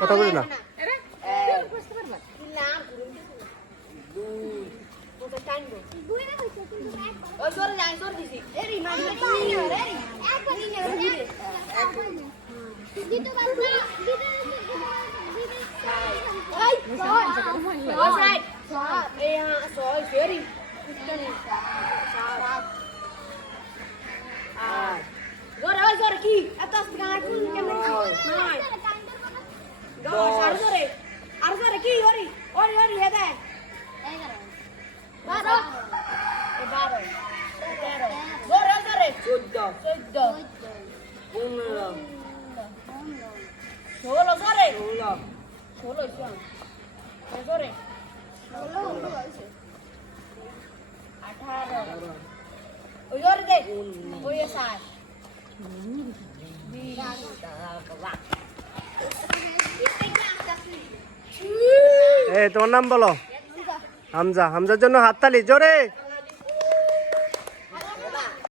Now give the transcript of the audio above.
কথা বলি না Zora, Ori. Ori, ori, é da. Baro. É baro. Tero. Zora, Zora. চোদ্দ Suddo. পনেরো Solo, Zora. ষোলো Zora. É Zora. আঠারো ওই ওরে দে ওই সাত তোমার নাম বলো? হামজা। হামজার জন্য হাততালি জোরে!